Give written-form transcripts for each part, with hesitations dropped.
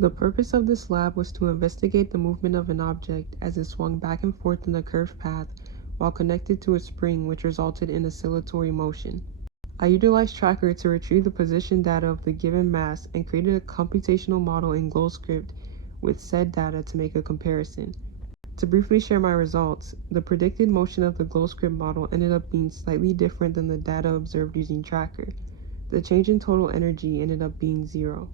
The purpose of this lab was to investigate the movement of an object as it swung back and forth in a curved path while connected to a spring, which resulted in oscillatory motion. I utilized Tracker to retrieve the position data of the given mass and created a computational model in GlowScript with said data to make a comparison. To briefly share my results, the predicted motion of the GlowScript model ended up being slightly different than the data observed using Tracker. The change in total energy ended up being 0.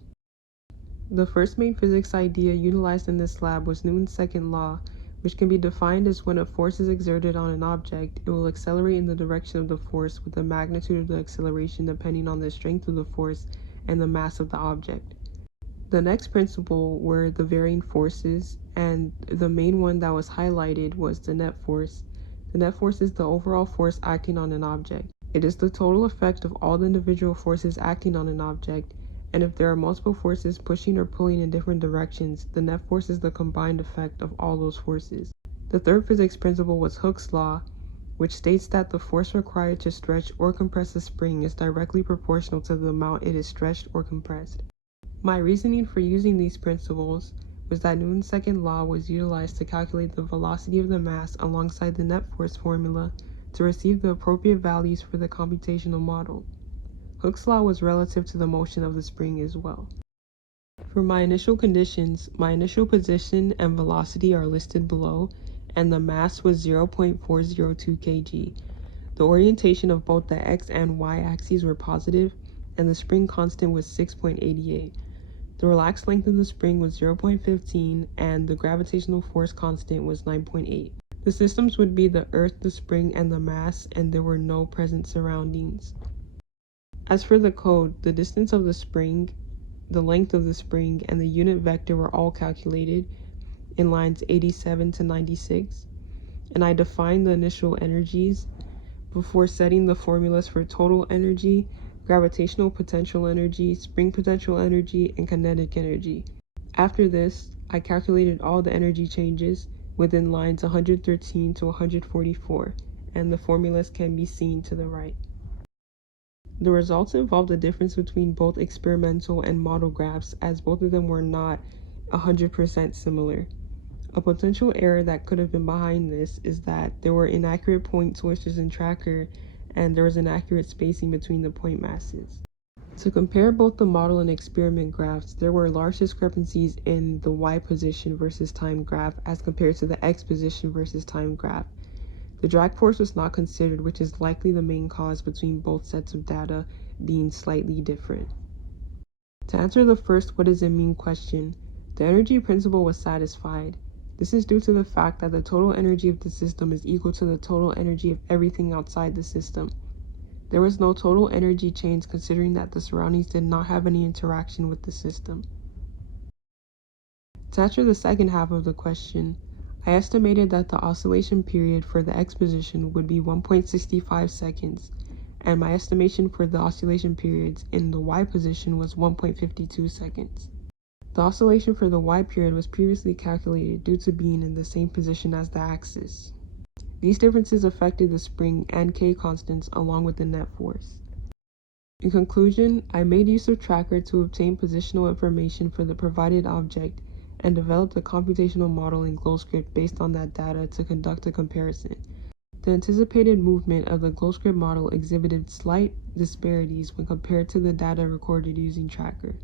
The first main physics idea utilized in this lab was Newton's second law, which can be defined as when a force is exerted on an object, it will accelerate in the direction of the force with the magnitude of the acceleration depending on the strength of the force and the mass of the object. The next principle were the varying forces, and the main one that was highlighted was the net force. The net force is the overall force acting on an object. It is the total effect of all the individual forces acting on an object, and if there are multiple forces pushing or pulling in different directions, the net force is the combined effect of all those forces. The third physics principle was Hooke's law, which states that the force required to stretch or compress a spring is directly proportional to the amount it is stretched or compressed. My reasoning for using these principles was that Newton's second law was utilized to calculate the velocity of the mass alongside the net force formula to receive the appropriate values for the computational model. Hooke's law was relative to the motion of the spring as well. For my initial conditions, my initial position and velocity are listed below, and the mass was 0.402 kg. The orientation of both the x and y axes were positive, and the spring constant was 6.88. The relaxed length of the spring was 0.15, and the gravitational force constant was 9.8. The systems would be the earth, the spring, and the mass, and there were no present surroundings. As for the code, the distance of the spring, the length of the spring, and the unit vector were all calculated in lines 87 to 96, and I defined the initial energies before setting the formulas for total energy, gravitational potential energy, spring potential energy, and kinetic energy. After this, I calculated all the energy changes within lines 113 to 144, and the formulas can be seen to the right. The results involved a difference between both experimental and model graphs, as both of them were not 100% similar. A potential error that could have been behind this is that there were inaccurate point sources in Tracker, and there was inaccurate spacing between the point masses. To compare both the model and experiment graphs, there were large discrepancies in the y position versus time graph as compared to the x position versus time graph. The drag force was not considered, which is likely the main cause between both sets of data being slightly different. To answer the first "what does it mean" question, the energy principle was satisfied. This is due to the fact that the total energy of the system is equal to the total energy of everything outside the system. There was no total energy change considering that the surroundings did not have any interaction with the system. To answer the second half of the question, I estimated that the oscillation period for the x position would be 1.65 seconds, and my estimation for the oscillation periods in the y position was 1.52 seconds. The oscillation for the y period was previously calculated due to being in the same position as the axis. These differences affected the spring and k constants along with the net force. In conclusion, I made use of Tracker to obtain positional information for the provided object and developed a computational model in GlowScript based on that data to conduct a comparison. The anticipated movement of the GlowScript model exhibited slight disparities when compared to the data recorded using Tracker.